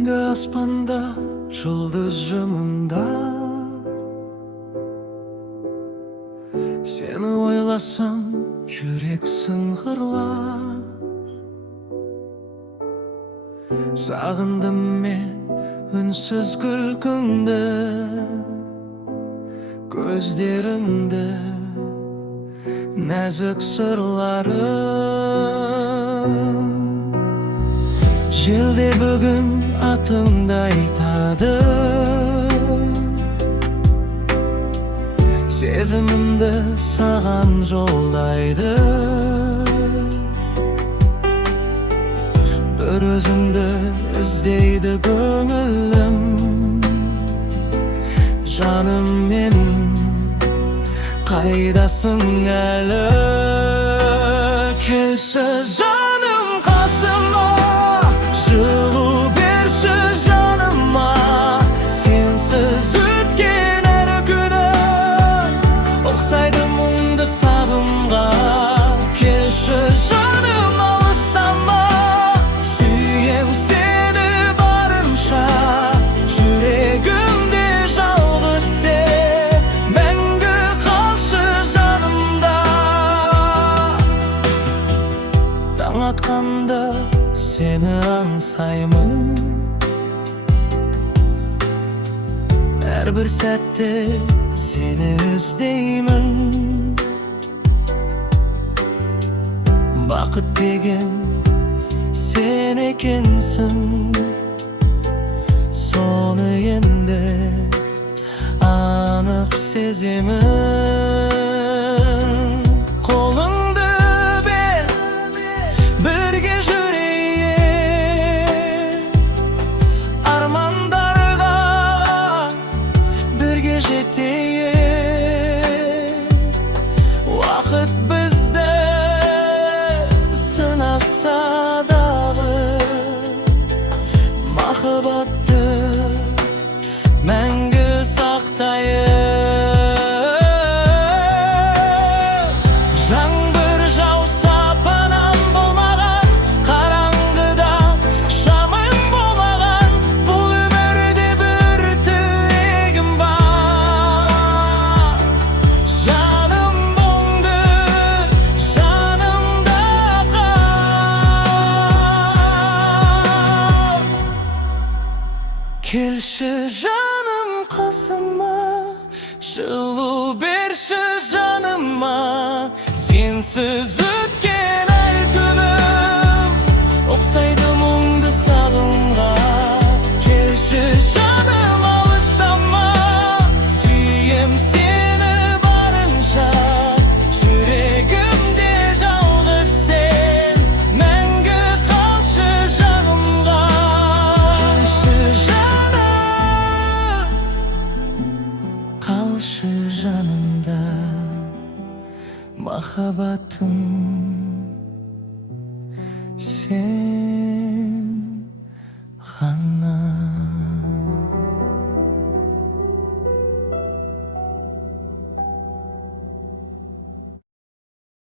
Мәңгі аспанда жұлдыз жымында, сені ойласам жүрек сыңғырлар. Сағындым мен үнсіз күлкіңді, көздеріңді, нәзік сырлары. Желде бүгін атыңды айтады, сезімімді саған жолдайды. Бір өзіңді іздейді көңілім, жаным менің қайдасың әлі? Келші жаным қасыма, жылу берші жаныма. Сенсіз өткен әр күнім ұқсайды мұңды сағымға. Келші жаным алыстама, сүйем сені барынша. Жүрегімде жалғыз сен, мәңгі қалшы жанымда. Таң атқанда сені аңсаймын, әрбір сәтте сені іздеймін. Бақыт деген сен екенсің, соны енді анық сеземін. Қолыңды бер, бірге армандарға бірге жетейік. Уақыт бізді сынаса дағы, махаббатты мәңгі сақтайық. Жаңбыр жауса панам болмаған, қараңғыда шамым болмаған. Бұл өмірде бір тілегім бар, жаным мұңды жанымда қал. Келші жаным қасыма, жылу берші жаныма. Сенсіз